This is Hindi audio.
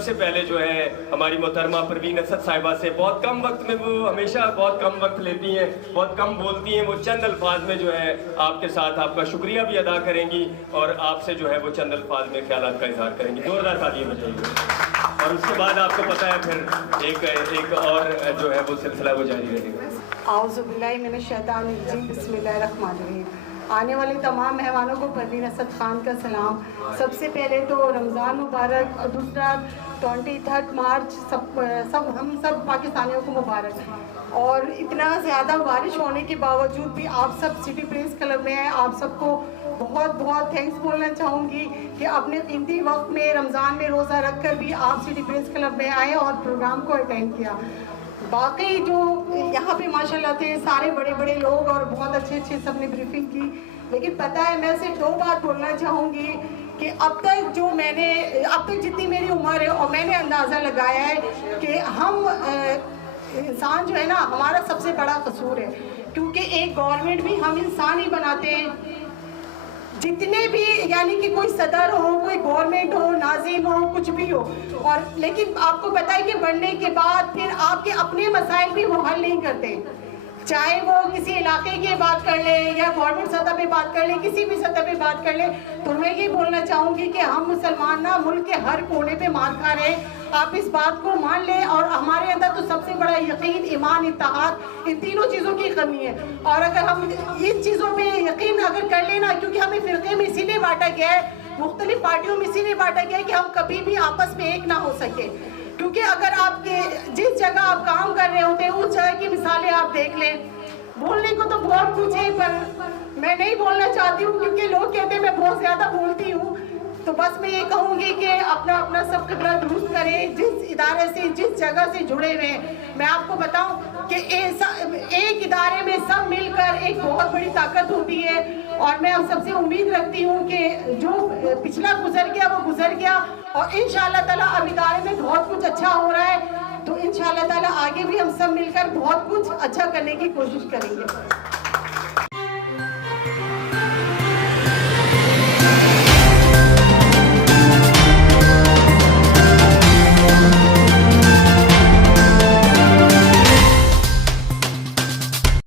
सबसे पहले जो है हमारी मोहतरमा परवीन असद साहिबा से, बहुत कम वक्त में, वो हमेशा बहुत कम वक्त लेती हैं, बहुत कम बोलती हैं, वो चंद अल्फाज में जो है आपके साथ आपका शुक्रिया भी अदा करेंगी और आपसे जो है वो चंद अल्फाज में ख्यालात का इजहार करेंगी। जोरदार तालियां बजाइए। और उसके बाद आपको पता है फिर एक और जो है वो सिलसिला वो जारी रहेगा। आऊज़ुबिल्लाहि मिनश शैतानिर रजीम, बिस्मिल्लाहिर्रहमानिर्रहीम। आने वाले तमाम मेहमानों को परवीन असद खान का सलाम। सबसे पहले तो रमज़ान मुबारक और दूसरा 23 मार्च हम सब पाकिस्तानियों को मुबारक। और इतना ज़्यादा बारिश होने के बावजूद भी आप सब सिटी प्रेस क्लब में हैं, आप सबको बहुत बहुत थैंक्स बोलना चाहूँगी कि अपने कीमती वक्त में रमज़ान में रोज़ा रख कर भी आप सिटी प्रेस क्लब में आए और प्रोग्राम को अटेंड किया। बाकी जो यहाँ पे माशाल्लाह थे सारे बड़े बड़े लोग और बहुत अच्छे सबने ब्रीफिंग की। लेकिन पता है मैं सिर्फ 2 बात बोलना चाहूँगी कि अब तक जितनी मेरी उम्र है और मैंने अंदाज़ा लगाया है कि हम इंसान जो है ना, हमारा सबसे बड़ा कसूर है, क्योंकि एक गवर्नमेंट भी हम इंसान ही बनाते हैं। जितने भी यानी कि कोई सदर हो, कोई गवर्नमेंट हो, नाज़िम हो, कुछ भी हो, और लेकिन आपको पता है कि बढ़ने के बाद फिर आपके अपने मसाइल भी वो हल नहीं करते। चाहे वो किसी इलाके की बात कर ले या गवर्नमेंट सतह पे बात कर ले, किसी भी सतह पे बात कर ले, तो मैं ये बोलना चाहूँगी कि हम मुसलमान ना मुल्क के हर कोने पे मार खा रहे हैं। आप इस बात को मान लें। और हमारे अंदर तो सबसे बड़ा यकीन, ईमान, इत्तेहाद, इन तीनों चीज़ों की कमी है। और अगर हम इन चीज़ों पे यकीन अगर कर लेना, क्योंकि हमें फ़िरक़े में इसीलिए बांटा गया है, मुख्तलिफ पार्टियों में इसीलिए बांटा गया है कि हम कभी भी आपस में एक ना हो सके। क्योंकि अगर आपके जिस जगह आप काम कर रहे होते हैं उस जगह की मिसालें आप देख लें। बोलने को तो बहुत कुछ है पर मैं नहीं बोलना चाहती हूँ, क्योंकि लोग कहते हैं मैं बहुत ज़्यादा बोलती हूँ। तो बस मैं ये कहूँगी कि अपना सब किबला दुरुस्त करें। जिस इदारे से, जिस जगह से जुड़े हुए हैं, मैं आपको बताऊँ कि एक इदारे में सब मिलकर एक बहुत बड़ी ताकत होती है। और मैं आप सबसे उम्मीद रखती हूँ कि जो पिछला गुजर गया वो गुजर गया, और इंशाअल्लाह ताला अब इदारे में बहुत कुछ अच्छा हो रहा है। तो इंशाअल्लाह ताला आगे भी हम सब मिलकर बहुत कुछ अच्छा करने की कोशिश करेंगे।